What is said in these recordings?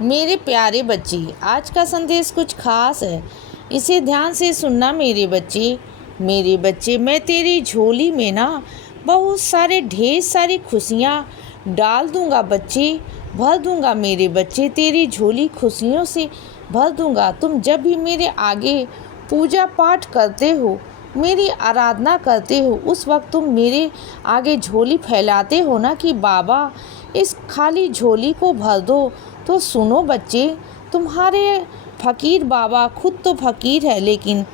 मेरे प्यारे बच्चे, आज का संदेश कुछ खास है। इसे ध्यान से सुनना मेरे बच्चे। मेरे बच्चे, मैं तेरी झोली में ना बहुत सारे ढेर सारी खुशियाँ डाल दूँगा बच्चे, भर दूँगा मेरे बच्चे। तेरी झोली खुशियों से भर दूँगा। तुम जब भी मेरे आगे पूजा पाठ करते हो, मेरी आराधना करते हो, उस वक्त तुम मेरे आगे झोली फैलाते हो ना कि बाबा इस खाली झोली को भर दो। तो सुनो बच्चे, तुम्हारे फ़कीर बाबा खुद तो फ़कीर है, लेकिन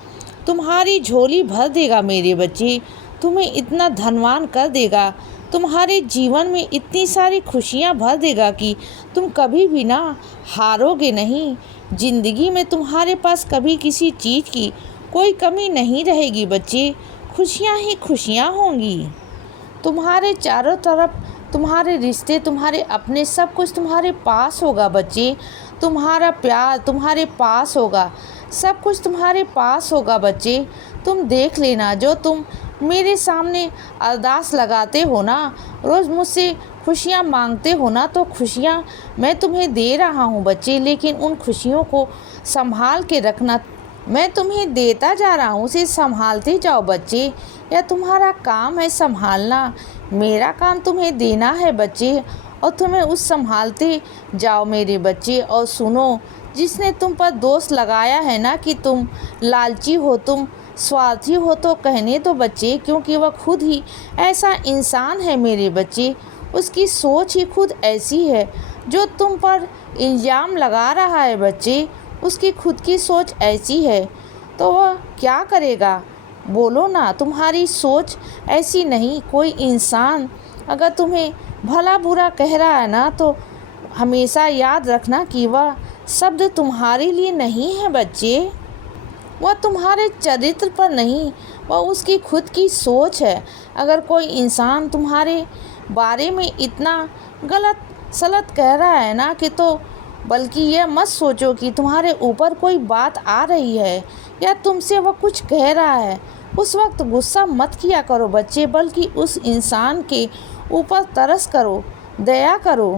तुम्हारी झोली भर देगा मेरे बच्चे। तुम्हें इतना धनवान कर देगा, तुम्हारे जीवन में इतनी सारी खुशियाँ भर देगा कि तुम कभी भी ना हारोगे नहीं। ज़िंदगी में तुम्हारे पास कभी किसी चीज़ की कोई कमी नहीं रहेगी बच्चे। खुशियाँ ही खुशियाँ होंगी। तुम्हारे चारों तरफ तुम्हारे रिश्ते, तुम्हारे अपने, सब कुछ तुम्हारे पास होगा बच्चे। तुम्हारा प्यार तुम्हारे पास होगा, सब कुछ तुम्हारे पास होगा बच्चे। तुम देख लेना, जो तुम मेरे सामने अरदास लगाते हो ना, रोज़ मुझसे खुशियाँ मांगते हो ना, तो खुशियाँ मैं तुम्हें दे रहा हूँ बच्चे। लेकिन उन खुशियों को संभाल के रखना। मैं तुम्हें देता जा रहा हूँ, उसे संभालते जाओ बच्चे। यह तुम्हारा काम है संभालना, मेरा काम तुम्हें देना है बच्चे, और तुम्हें उस संभालते जाओ मेरे बच्चे। और सुनो, जिसने तुम पर दोष लगाया है ना कि तुम लालची हो, तुम स्वार्थी हो, तो कहने दो बच्चे, क्योंकि वह खुद ही ऐसा इंसान है मेरे बच्चे। उसकी सोच ही खुद ऐसी है जो तुम पर इल्ज़ाम लगा रहा है बच्चे। उसकी खुद की सोच ऐसी है, तो वह क्या करेगा? बोलो ना। तुम्हारी सोच ऐसी नहीं। कोई इंसान अगर तुम्हें भला बुरा कह रहा है ना, तो हमेशा याद रखना कि वह शब्द तुम्हारे लिए नहीं है बच्चे। वह तुम्हारे चरित्र पर नहीं, वह उसकी खुद की सोच है। अगर कोई इंसान तुम्हारे बारे में इतना गलत सलत कह रहा है ना कि, तो बल्कि यह मत सोचो कि तुम्हारे ऊपर कोई बात आ रही है या तुमसे वह कुछ कह रहा है। उस वक्त गुस्सा मत किया करो बच्चे, बल्कि उस इंसान के ऊपर तरस करो, दया करो।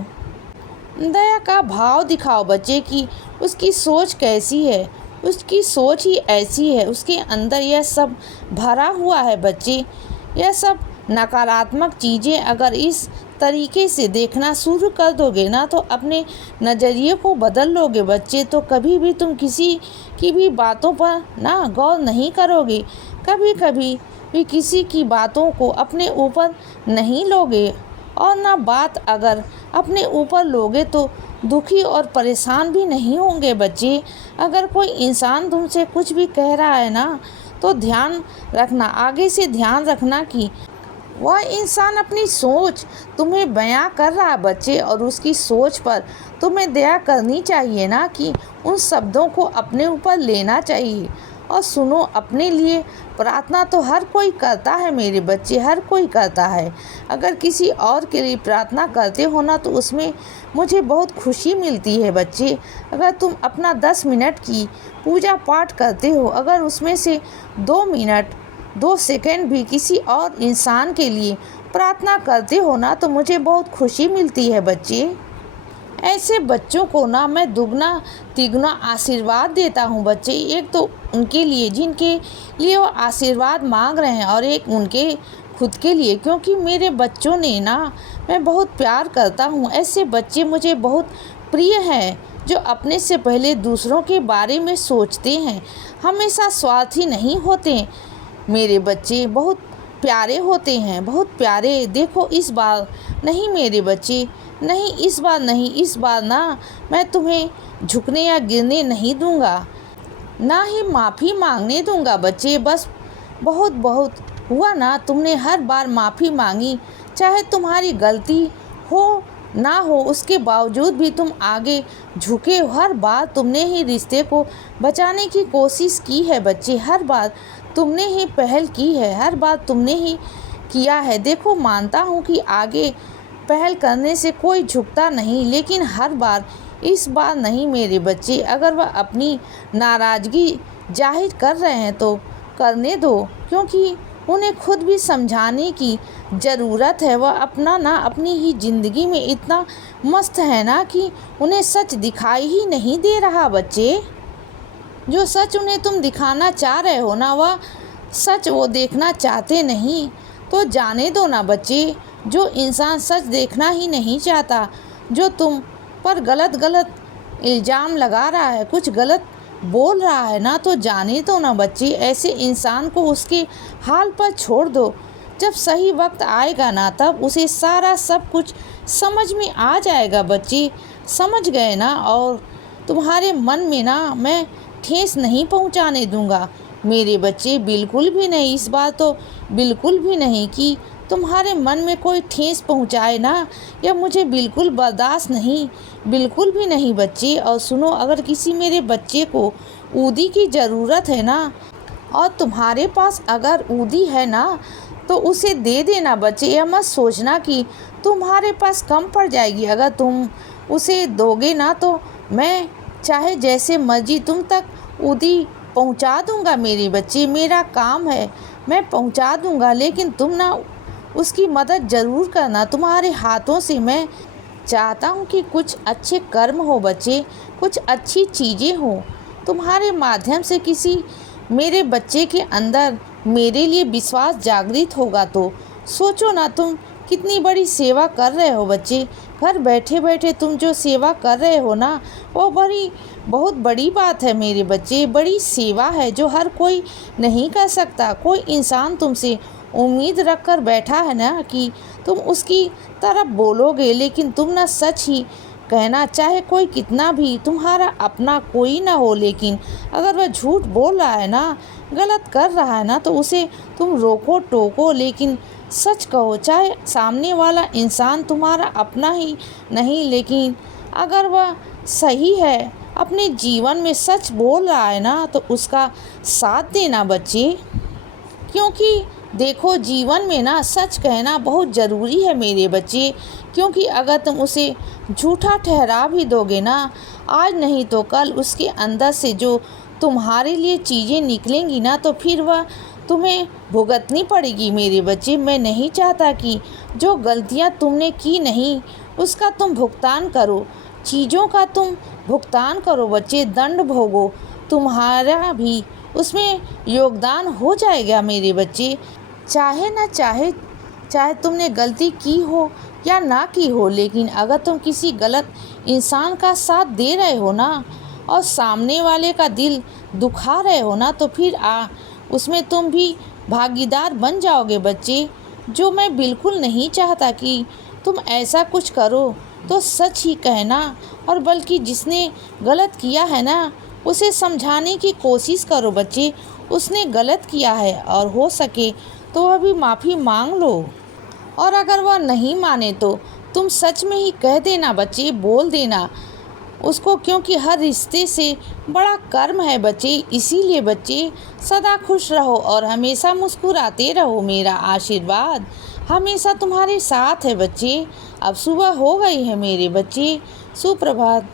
दया का भाव दिखाओ बच्चे कि उसकी सोच कैसी है। उसकी सोच ही ऐसी है, उसके अंदर यह सब भरा हुआ है बच्चे। यह सब नकारात्मक चीज़ें अगर इस तरीके से देखना शुरू कर दोगे ना, तो अपने नज़रिए को बदल लोगे बच्चे। तो कभी भी तुम किसी की भी बातों पर ना गौर नहीं करोगे, कभी कभी भी किसी की बातों को अपने ऊपर नहीं लोगे, और ना बात अगर अपने ऊपर लोगे तो दुखी और परेशान भी नहीं होंगे बच्चे। अगर कोई इंसान तुमसे कुछ भी कह रहा है ना, तो ध्यान रखना, आगे से ध्यान रखना कि वह इंसान अपनी सोच तुम्हें बयां कर रहा है बच्चे, और उसकी सोच पर तुम्हें दया करनी चाहिए ना कि उन शब्दों को अपने ऊपर लेना चाहिए। और सुनो, अपने लिए प्रार्थना तो हर कोई करता है मेरे बच्चे, हर कोई करता है। अगर किसी और के लिए प्रार्थना करते हो ना, तो उसमें मुझे बहुत खुशी मिलती है बच्चे। अगर तुम अपना 10 मिनट की पूजा पाठ करते हो, अगर उसमें से 2 मिनट 2 सेकंड भी किसी और इंसान के लिए प्रार्थना करते हो ना, तो मुझे बहुत खुशी मिलती है बच्चे। ऐसे बच्चों को ना मैं दुगना तिगुना आशीर्वाद देता हूँ बच्चे। एक तो उनके लिए जिनके लिए वो आशीर्वाद मांग रहे हैं, और एक उनके खुद के लिए, क्योंकि मेरे बच्चों ने ना मैं बहुत प्यार करता हूँ। ऐसे बच्चे मुझे बहुत प्रिय हैं, जो अपने से पहले दूसरों के बारे में सोचते हैं, हमेशा स्वार्थी नहीं होते। मेरे बच्चे बहुत प्यारे होते हैं, बहुत प्यारे। देखो, इस बार नहीं मेरे बच्चे, नहीं इस बार नहीं, इस बार ना मैं तुम्हें झुकने या गिरने नहीं दूंगा, ना ही माफ़ी मांगने दूंगा बच्चे। बस बहुत बहुत हुआ ना, तुमने हर बार माफ़ी मांगी, चाहे तुम्हारी गलती हो ना हो, उसके बावजूद भी तुम आगे झुके हो। हर बार तुमने ही रिश्ते को बचाने की कोशिश की है बच्चे, हर बार तुमने ही पहल की है, हर बार तुमने ही किया है। देखो, मानता हूँ कि आगे पहल करने से कोई झुकता नहीं, लेकिन हर बार इस बार नहीं मेरे बच्चे। अगर वह अपनी नाराज़गी जाहिर कर रहे हैं तो करने दो, क्योंकि उन्हें खुद भी समझाने की ज़रूरत है। वह अपनी ही ज़िंदगी में इतना मस्त है ना कि उन्हें सच दिखाई ही नहीं दे रहा बच्चे। जो सच उन्हें तुम दिखाना चाह रहे हो ना, वह सच वो देखना चाहते नहीं। तो जाने दो ना बच्चे। जो इंसान सच देखना ही नहीं चाहता, जो तुम पर गलत गलत इल्ज़ाम लगा रहा है, कुछ गलत बोल रहा है ना, तो जाने दो ना बच्चे। ऐसे इंसान को उसके हाल पर छोड़ दो। जब सही वक्त आएगा ना, तब उसे सारा सब कुछ समझ में आ जाएगा बच्चे। समझ गए ना? और तुम्हारे मन में ना मैं ठेस नहीं पहुंचाने दूंगा मेरे बच्चे, बिल्कुल भी नहीं। इस बार तो बिल्कुल भी नहीं कि तुम्हारे मन में कोई ठेस पहुंचाए ना, यह मुझे बिल्कुल बर्दाश्त नहीं, बिल्कुल भी नहीं बच्चे। और सुनो, अगर किसी मेरे बच्चे को ऊदी की ज़रूरत है ना, और तुम्हारे पास अगर ऊदी है ना, तो उसे दे देना बच्चे। यह मत सोचना कि तुम्हारे पास कम पड़ जाएगी। अगर तुम उसे दोगे ना, तो मैं चाहे जैसे मर्जी तुम तक ऊदी पहुंचा दूंगा मेरे बच्चे। मेरा काम है, मैं पहुंचा दूंगा। लेकिन तुम ना उसकी मदद ज़रूर करना। तुम्हारे हाथों से मैं चाहता हूँ कि कुछ अच्छे कर्म हो बच्चे, कुछ अच्छी चीज़ें हों। तुम्हारे माध्यम से किसी मेरे बच्चे के अंदर मेरे लिए विश्वास जागृत होगा। तो सोचो ना, तुम कितनी बड़ी सेवा कर रहे हो बच्चे। घर बैठे बैठे तुम जो सेवा कर रहे हो ना, वो बहुत बड़ी बात है मेरे बच्चे। बड़ी सेवा है जो हर कोई नहीं कर सकता। कोई इंसान तुमसे उम्मीद रख कर बैठा है ना कि तुम उसकी तरफ बोलोगे, लेकिन तुम ना सच ही कहना। चाहे कोई कितना भी तुम्हारा अपना कोई ना हो, लेकिन अगर वह झूठ बोल रहा है ना, गलत कर रहा है ना, तो उसे तुम रोको टोको, लेकिन सच कहो। चाहे सामने वाला इंसान तुम्हारा अपना ही नहीं, लेकिन अगर वह सही है, अपने जीवन में सच बोल रहा है ना, तो उसका साथ देना बच्चे। क्योंकि देखो, जीवन में ना सच कहना बहुत ज़रूरी है मेरे बच्चे। क्योंकि अगर तुम उसे झूठा ठहरा भी दोगे ना, आज नहीं तो कल उसके अंदर से जो तुम्हारे लिए चीज़ें निकलेंगी ना, तो फिर वह तुम्हें भुगतनी पड़ेगी मेरे बच्चे। मैं नहीं चाहता कि जो गलतियां तुमने की नहीं, उसका तुम भुगतान करो। चीज़ों का तुम भुगतान करो बच्चे, दंड भोगो। तुम्हारा भी उसमें योगदान हो जाएगा मेरे बच्चे। चाहे ना चाहे, चाहे तुमने गलती की हो या ना की हो, लेकिन अगर तुम किसी गलत इंसान का साथ दे रहे हो ना, और सामने वाले का दिल दुखा रहे हो ना, तो फिर उसमें तुम भी भागीदार बन जाओगे बच्चे। जो मैं बिल्कुल नहीं चाहता कि तुम ऐसा कुछ करो। तो सच ही कहना, और बल्कि जिसने गलत किया है ना, उसे समझाने की कोशिश करो बच्चे। उसने गलत किया है और हो सके तो वह भी माफ़ी मांग लो। और अगर वह नहीं माने तो तुम सच में ही कह देना बच्चे, बोल देना उसको। क्योंकि हर रिश्ते से बड़ा कर्म है बच्चे। इसीलिए बच्चे सदा खुश रहो और हमेशा मुस्कुराते रहो। मेरा आशीर्वाद हमेशा तुम्हारे साथ है बच्चे। अब सुबह हो गई है मेरे बच्चे, सुप्रभात।